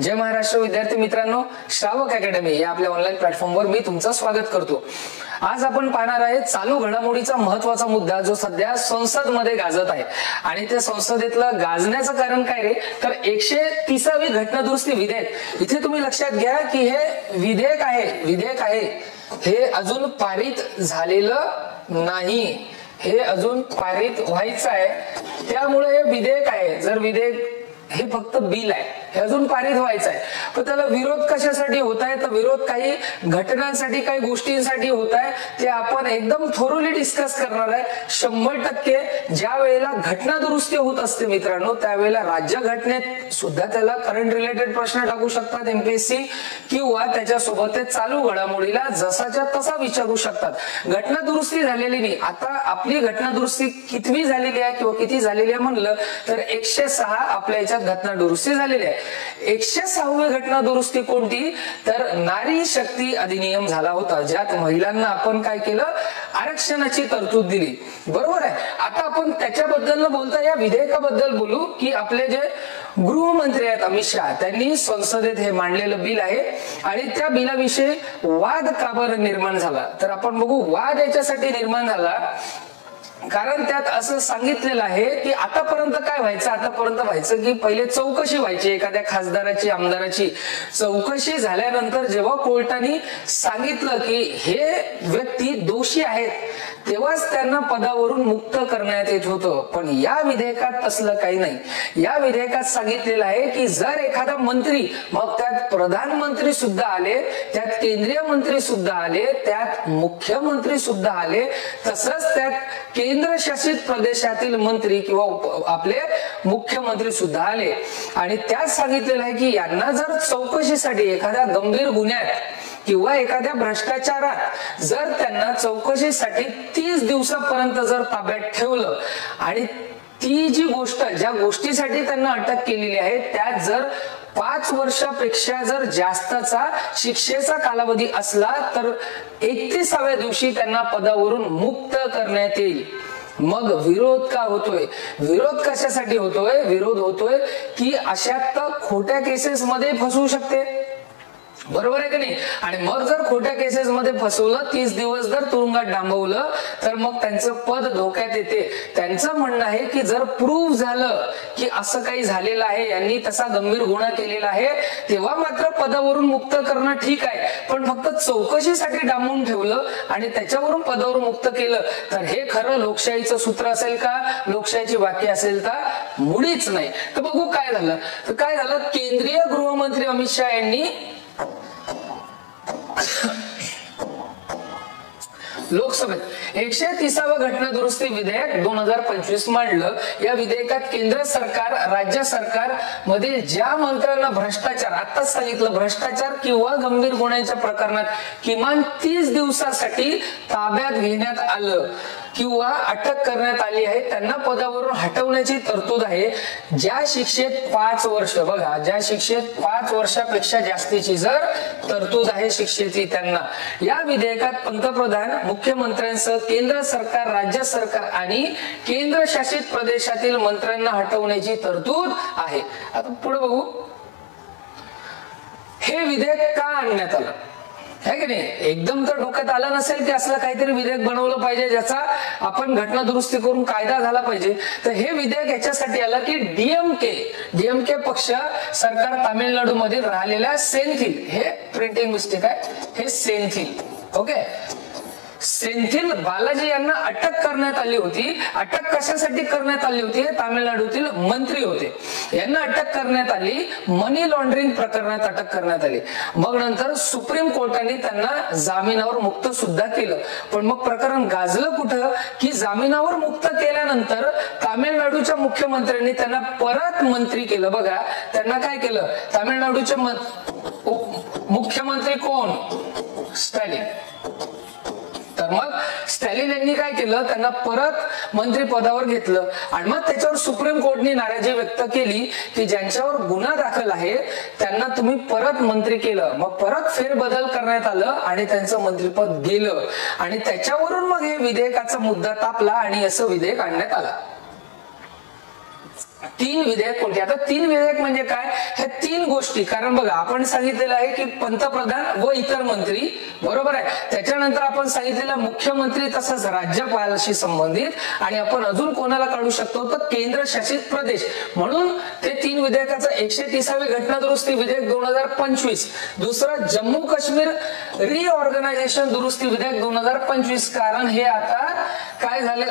जय महाराष्ट्र विद्यार्थी मित्रांनो, श्रावक अकॅडमी या आपल्या ऑनलाईन प्लॅटफॉर्मवर मी तुमचं स्वागत करतो। आज आपण पाहणार आहे चालू घडामोडीचा महत्त्वाचा मुद्दा जो सध्या संसदमध्ये गाजत आहे। आणि ते संसदेतलं गाजण्याचं कारण काय रे, तर 130वी घटना दुरुस्ती विधेयक। इथे तुम्ही लक्षात घ्या की हे विधेयक आहे, हे अजून पारित झालेलं नाही, हे अजून पारित व्हायचं आहे। त्यामुळे हे विधेयक आहे, जर विधेयक हे फक्त बिल आहे, हे अजून पारित व्हायचं आहे। पण त्याला विरोध कशासाठी होत आहे, तर विरोध काही घटनांसाठी काही गोष्टींसाठी होत आहे, ते आपण एकदम थोरली डिस्कस करणार आहे। 100% ज्या वेळेला घटना दुरुस्ती होत असते मित्रांनो, त्यावेळेला राज्य घटनेत सुद्धा त्याला करंट रिलेटेड प्रश्न टाकू शकतात एमपीएससी, किंवा त्याच्यासोबत ते चालू घडामोडीला जसाच्या तसा विचारू शकतात। घटना दुरुस्ती झालेली नाही, आता आपली घटना दुरुस्ती कितवी झालेली आहे किंवा किती झालेली आहे म्हणलं तर 106 आपल्या याच्यात घटना दुरुस्ती झालेली आहे। 106वी घटना दुरुस्ती कोणती, तर नारी शक्ती अधिनियम झाला होता, ज्यात महिलांना आपण काय केलं, आरक्षणाची तरतूद दिली। बरोबर आहे। आता आपण त्याच्याबद्दल न बोलता या विधेयकाबद्दल बोलू की आपले जे गृहमंत्री आहेत अमित शहा, त्यांनी संसदेत हे मांडलेलं बिल आहे आणि त्या बिलाविषयी वाद का बरं निर्माण झाला, तर आपण बघू। वाद याच्यासाठी निर्माण झाला कारण त्यात असं सांगितलेलं आहे की आतापर्यंत काय व्हायचं, आतापर्यंत व्हायचं की पहिले चौकशी व्हायची, एखाद्या खासदाराची आमदाराची चौकशी झाल्यानंतर जेव्हा कोर्टाने सांगितलं की हे व्यक्ती दोषी आहेत, तेव्हाच त्यांना पदावरून मुक्त करण्यात येत होतं। पण या विधेयकात तसलं काही नाही। या विधेयकात सांगितलेलं आहे की जर एखादा मंत्री, मग त्यात प्रधानमंत्री सुद्धा आले, त्यात केंद्रीय मंत्री सुद्धा आले, त्यात मुख्यमंत्री सुद्धा आले, तसंच त्यात केंद्रशासित प्रदेशातील मंत्री किंवा आपले मुख्यमंत्री सुद्धा आले, आणि त्यात सांगितलेलं आहे की यांना जर चौकशीसाठी एखाद्या गंभीर गुन्ह्यात किंवा एखाद्या भ्रष्टाचारात जर त्यांना चौकशीसाठी 30 दिवसापर्यंत जर ताब्यात ठेवलं आणि ती जी गोष्ट, ज्या गोष्टीसाठी त्यांना अटक केलेली आहे, त्यात जर 5 वर्षापेक्षा जर जास्तचा शिक्षेचा कालावधी असला तर 31व्या दिवशी त्यांना पदावरून मुक्त करण्यात येईल। मग विरोध का होतोय, विरोध कशासाठी होतोय, विरोध होतोय की अशात खोट्या केसेस मध्ये फसवू शकते, बरोबर आहे की नाही। आणि मग जर खोट्या केसेस मध्ये फसवलं, 30 दिवस जर तुरुंगात डांबवलं, तर मग त्यांचं पद धोक्यात येते। त्यांचं म्हणणं आहे की जर प्रूव्ह झालं की असं काही झालेलं आहे, यांनी तसा गंभीर गुन्हा केलेला आहे, तेव्हा मात्र पदावरून मुक्त करणं ठीक आहे। पण फक्त चौकशीसाठी डांबून ठेवलं आणि त्याच्यावरून पदावरून मुक्त केलं तर हे खरं लोकशाहीचं सूत्र असेल का, लोकशाहीची वाक्य असेल का, मुळीच नाही। तर बघू काय झालं, तर काय झालं, केंद्रीय गृहमंत्री अमित शहा यांनी लोकसभेत 130व घटना दुरुस्ती विधेयक 2025 मांडलं। या विधेयकात केंद्र सरकार, राज्य सरकार मधील ज्या मंत्र्यांना भ्रष्टाचार, आताच सांगितलं, भ्रष्टाचार किंवा गंभीर गुन्ह्याच्या प्रकरणात किमान 30 दिवसासाठी ताब्यात घेण्यात आलं किंवा अटक करण्यात आली आहे, त्यांना पदावरून हटवण्याची तरतूद आहे। ज्या शिक्षेत 5 वर्ष, बघा, ज्या शिक्षेत 5 वर्षापेक्षा जास्तीची जर तरतूद आहे शिक्षेची त्यांना, या विधेयकात पंतप्रधान, मुख्यमंत्र्यांसह केंद्र सरकार, राज्य सरकार आणि केंद्रशासित प्रदेशातील मंत्र्यांना हटवण्याची तरतूद आहे। आता पुढे बघू, हे विधेयक का आणण्यात आलं है की नाही। एकदम तर डोक्यात आलं नसेल की असलं काहीतरी विधेयक बनवलं पाहिजे ज्याचा आपण घटना दुरुस्ती करून कायदा झाला पाहिजे। तर हे विधेयक याच्यासाठी आलं की डीएमके पक्ष सरकार तामिळनाडू मध्ये राहिलेल्या सेंथिल, हे प्रिंटिंग मिस्टेक आहे, हे सेंथिल, ओके, सेंथिल बालाजी यांना अटक करण्यात आली होती। अटक कशासाठी करण्यात आली होती, हे तामिळनाडूतील मंत्री होते, यांना अटक करण्यात आली, मनी लॉन्ड्रिंग प्रकरणात अटक करण्यात आली। मग नंतर सुप्रीम कोर्टाने त्यांना जामिनावर मुक्त सुद्धा केलं। पण मग प्रकरण गाजलं कुठं की जामिनावर मुक्त केल्यानंतर तामिळनाडूच्या मुख्यमंत्र्यांनी त्यांना परत मंत्री केलं। बघा, त्यांना काय केलं, तामिळनाडूचे मुख्यमंत्री कोण, स्टॅलिन, तर मग स्टॅलिन यांनी काय केलं, त्यांना परत मंत्री पदावर घेतलं। आणि मग त्याच्यावर सुप्रीम कोर्टने नाराजी व्यक्त केली की ज्यांच्यावर गुन्हा दाखल आहे त्यांना तुम्ही परत मंत्री केलं। मग परत फेरबदल करण्यात आलं आणि त्यांचं मंत्रिपद गेलं, आणि त्याच्यावरून मग हे विधेयकाचा मुद्दा तापला आणि असं विधेयक आणण्यात आलं। 3 विधेयक कोणते, आता 3 विधेयक म्हणजे काय, हे 3 गोष्टी, कारण बघा आपण सांगितलेलं आहे की पंतप्रधान व इतर मंत्री, बरोबर आहे. त्याच्यानंतर आपण सांगितलेलं मुख्यमंत्री तसंच राज्यपालाशी संबंधित, आणि आपण अजून कोणाला काढू शकतो तर केंद्रशासित प्रदेश. म्हणून ते 3 विधेयकाचं 130वे घटना दुरुस्ती विधेयक 2025, दुसरं जम्मू काश्मीर रिऑर्गनायझेशन दुरुस्ती विधेयक 2025, कारण हे आता काय झाले,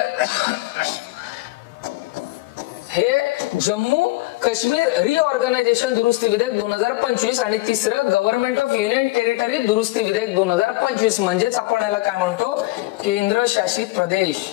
हे जम्मू काश्मीर रिऑर्गनायझेशन दुरुस्ती विधेयक 2025, आणि तिसरं गव्हर्नमेंट ऑफ युनियन टेरिटरी दुरुस्ती विधेयक 2025, म्हणजेच आपण याला काय म्हणतो, केंद्रशासित प्रदेश.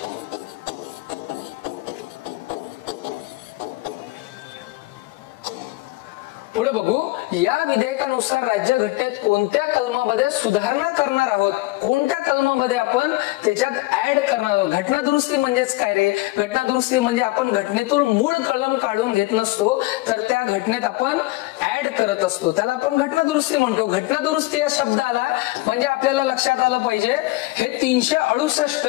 पुढे बघू, या विधेयकानुसार राज्य घटनेत कोणत्या कलमामध्ये सुधारणा करणार आहोत, कोणत्या कलमामध्ये आपण त्याच्यात ऍड करणार आहोत. घटना दुरुस्ती म्हणजेच काय रे, घटना दुरुस्ती म्हणजे आपण घटनेतून मूळ कलम काढून घेत नसतो, तर त्या घटनेत आपण ऍड करत असतो, त्याला आपण घटना दुरुस्ती म्हणतो. घटना दुरुस्ती या शब्दाला म्हणजे आपल्याला लक्षात आलं पाहिजे, हे 368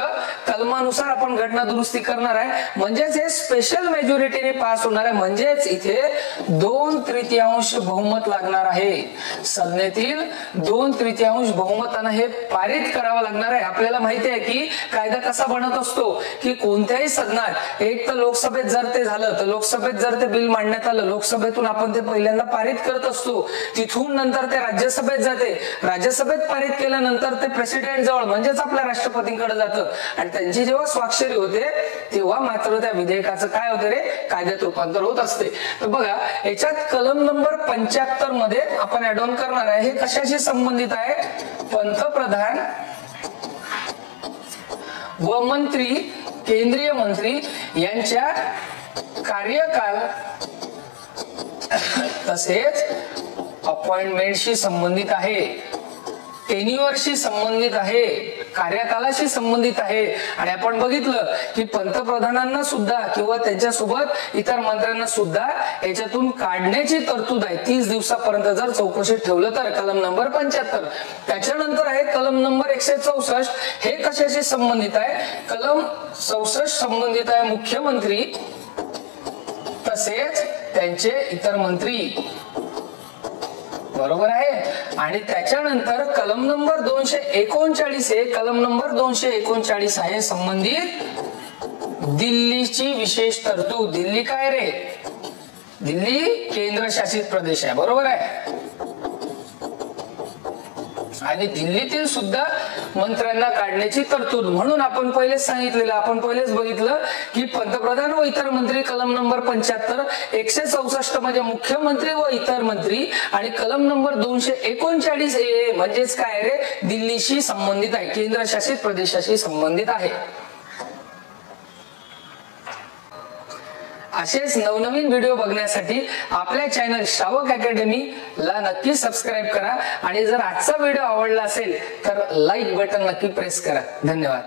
कलमानुसार आपण घटना दुरुस्ती करणार आहे, म्हणजेच हे स्पेशल मेजॉरिटीने पास होणार आहे, म्हणजेच इथे 2/3 बहुमत लागणार आहे. संसदेतील 2/3 बहुमतानं हे पारित करावं लागणार आहे. आपल्याला माहिती आहे की कायदा कसा बनत असतो की कोणत्याही सदनात, एक तर लोकसभेत जर ते झालं तर लोकसभेत जर ते बिल मांडण्यात आलं, लोकसभेतून आपण ते पहिल्यांदा पारित करत असतो, तिथून नंतर ते राज्यसभेत जाते, राज्यसभेत पारित केल्यानंतर ते प्रेसिडेंट जवळ म्हणजेच आपल्या राष्ट्रपतींकडे जातं, आणि त्यांची जेव्हा स्वाक्षरी होते तेव्हा मात्र त्या विधेयकाचं काय होतं रे, कायद्यात रूपांतर होत असते. तर बघा याच्यात कलम नंबर 75 मध्ये आपण ऍड ऑन करणार आहे. हे कशाशी संबंधित आहे, पंतप्रधान व मंत्री, केंद्रीय मंत्री यांच्या कार्यकाल तसेच अपॉइंटमेंटशी संबंधित आहे, टेन्युअरशी संबंधित आहे, कार्यकालाशी संबंधित आहे. आणि आपण बघितलं की पंतप्रधानांना सुद्धा किंवा त्यांच्यासोबत इतर मंत्र्यांना सुद्धा याच्यातून काढण्याची तरतूद आहे 30 दिवसापर्यंत जर चौकशीत ठेवलं तर, कलम नंबर 75. त्याच्यानंतर आहे कलम नंबर 164. हे कशाशी संबंधित आहे, कलम 64 संबंधित आहे मुख्यमंत्री तसेच त्यांचे इतर मंत्री, बरोबर आहे. आणि त्याच्यानंतर कलम नंबर 239 आहे, कलम नंबर 239 आहे संबंधित दिल्लीची विशेष तरतूद. दिल्ली काय रे, दिल्ली केंद्रशासित प्रदेश आहे, बरोबर आहे. आणि दिल्लीतील सुद्धा मंत्र्यांना काढण्याची तरतूद. म्हणून आपण पहिलेच सांगितलेलं, आपण पहिलेच बघितलं की पंतप्रधान व इतर मंत्री कलम नंबर 75, 164 म्हणजे मुख्यमंत्री व इतर मंत्री, आणि कलम नंबर 239 म्हणजेच काय रे, दिल्लीशी संबंधित आहे, केंद्रशासित प्रदेशाशी संबंधित आहे. असेच नवनवीन व्हिडिओ बघण्यासाठी आपल्या चॅनल श्रावक अकॅडमी ला नक्की सबस्क्राईब करा, आणि जर आजचा व्हिडिओ आवडला असेल तर लाईक बटन नक्की प्रेस करा. धन्यवाद.